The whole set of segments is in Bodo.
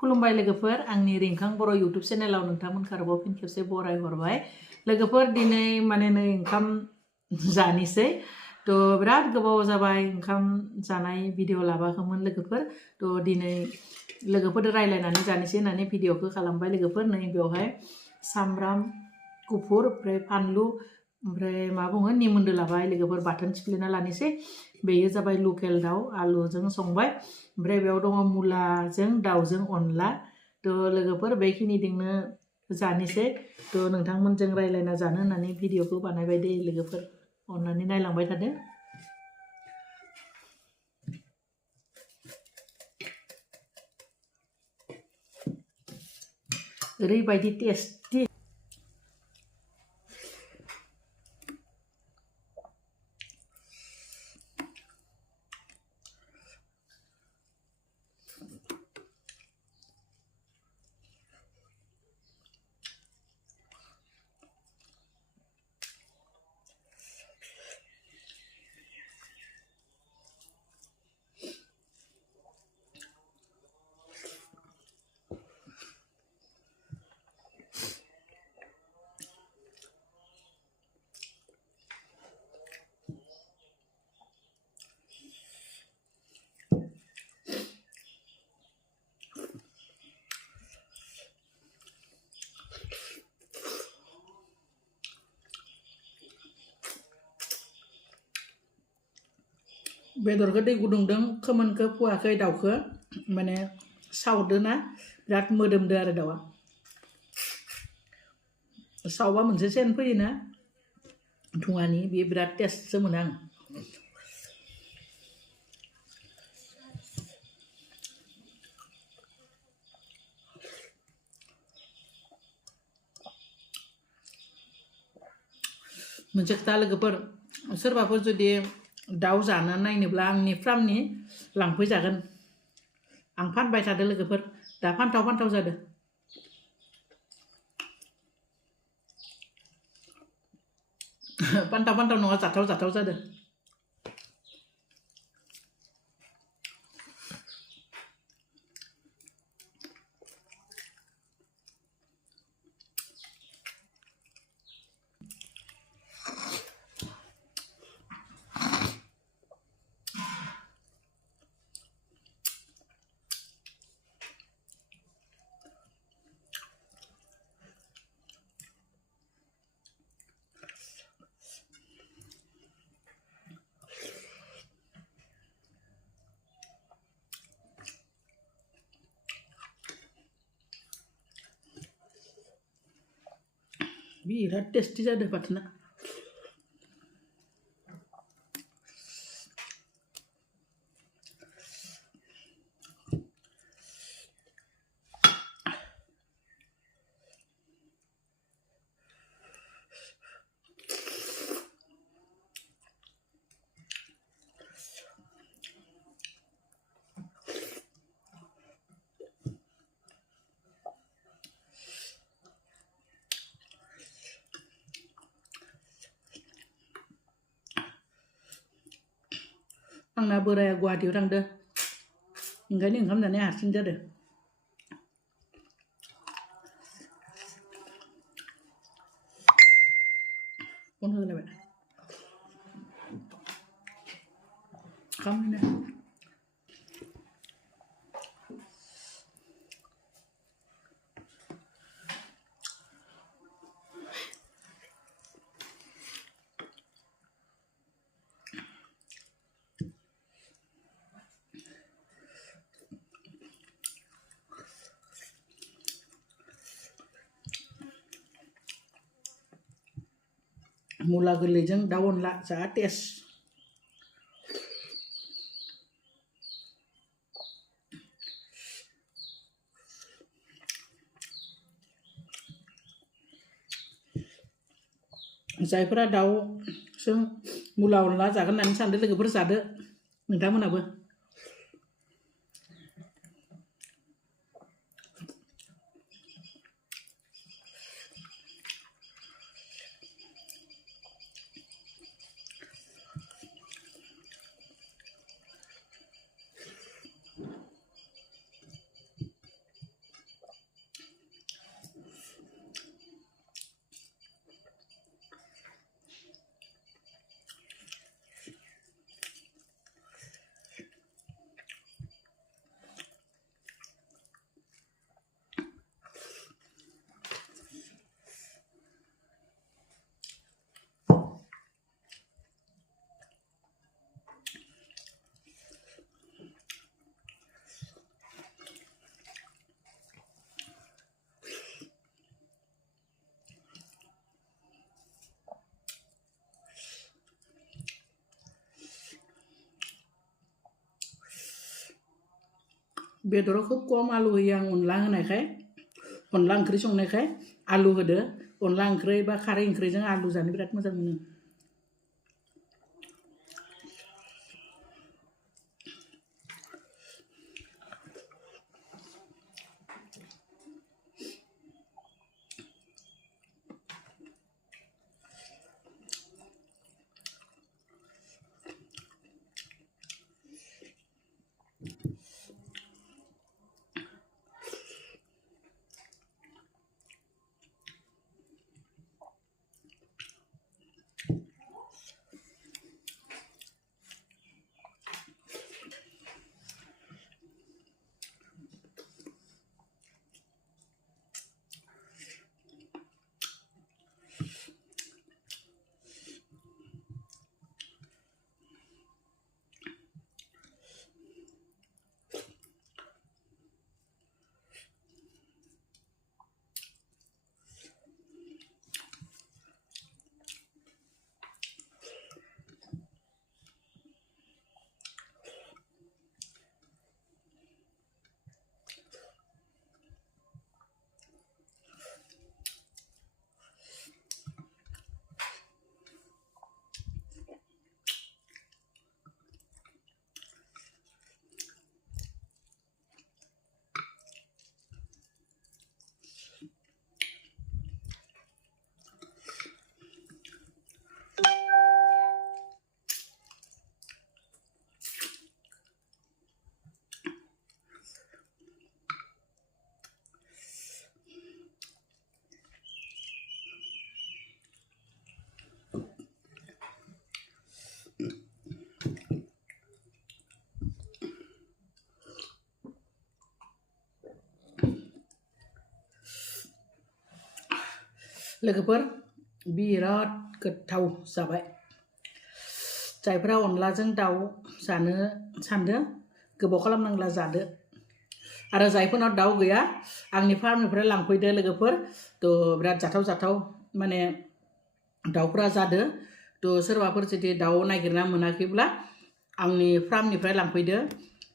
खुलुमबाय लोगोफोर आंनि रिंखां बर' इउटुब चेनेलाव नोंथांमोनखौ आरोबाव फिन खेबसे बराय हरबाय लोगोफोर दिनै माने नै ओंखाम जानोसै थ' बिराद गोबाव जाबाय ओंखाम जानाय भिडिअ लाबाखैमोन लोगोफोर थ' दिनै लोगोफोरजों रायलायनानै जानोसै होननानै भिडिअखौ खालामबाय लोगोफोर नै बेवहाय सामब्राम गुफुर ओमफ्राय फानलु ओमफ्राय मा बुङो निमोन्दो लाबाय लोगोफोर बाथोन सिफ्लेना लानोसै बेयो जाबाय लकेल दाउ आलुजों संबाय ओमफ्राय बेयाव दङ मुलाजों दाउजों अनला थ' लोगोफोर बेखिनिजोंनो जानोसै थ' नोंथांमोनजों रायलायना जानो होननानै भिडिअखौ बानायबाय दे लोगोफोर अननानै नायलांबाय थादो ओरैबायदि टेस्टि बेदरखौ दै गुदुंदों खोमोनखौ फुवाखै दाउखौ माने सावदो ना बिराद मोदोमदो आरो दाउआ सावबा मोनसे सेन फैयोना धुङानि बे बिराद टेस्टसो मोनो आं मोनसे खोथा लोगोफोर सोरबाफोर जुदि दाउ जानो नायनोब्ला आंनि फार्मनि लांफैजागोन आं फानबाय थादो लोगोफोर दा फानथाव जादो फानथाव नङा जाथाव जादो बिराद टेस्टि जादों बाथोना आंना बोराया गुवाहाटीयाव थांदो ओंखायनो ओंखाम जानाया हारसिं जादों फन होलायबाय खामनो मुला गोरलैजों दाउ अनला जा टेस्ट जायफोरा दाउजों मुला अनला जागोन होननानै सानदों लोगोफोर जादो नोंथांमोनाबो बेदराव खोब खम आलु होयो आं अनला होनायखाय अनला ओंख्रि संनायखाय आलु होदो अनला ओंख्रि बा खारै ओंख्रिजों आलु जानो बिराद मोजां मोनो लोगोफोर बिराद गोथाव जाबाय जायफ्रा अनलाजों दाउ जानो सानदों गोबाव खालामनांला जादो आरो जायफोरनाव दाउ गैया आंनि फार्मनिफ्राय लांफैदो लोगोफोर तो बिराद जाथाव माने दाउफ्रा जादो तो सोरबाफोर जुदि दाउ नागिरना मोनाखैब्ला आंनि फार्मनिफ्राय लांफैदो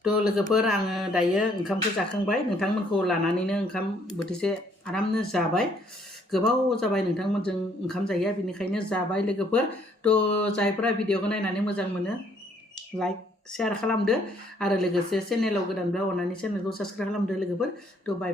तो लोगोफोर आङो दायो ओंखामखौ जाखांबाय नोंथांमोनखौ लानानैनो ओंखाम बोथिसे आरामनो जाबाय गोबाव जाबाय नोंथांमोनजों ओंखाम जाया बिनिखायनो जाबाय लोगोफोर तो जायफ्रा भिडिअखौ नायनानै मोजां मोनो लाइक शेयार खालामदो आरो लोगोसे चेनेलाव गोदानब्ला अननानै चेनेलखौ साबस्क्राइब खालामदो लोगोफोर तो बाय बाय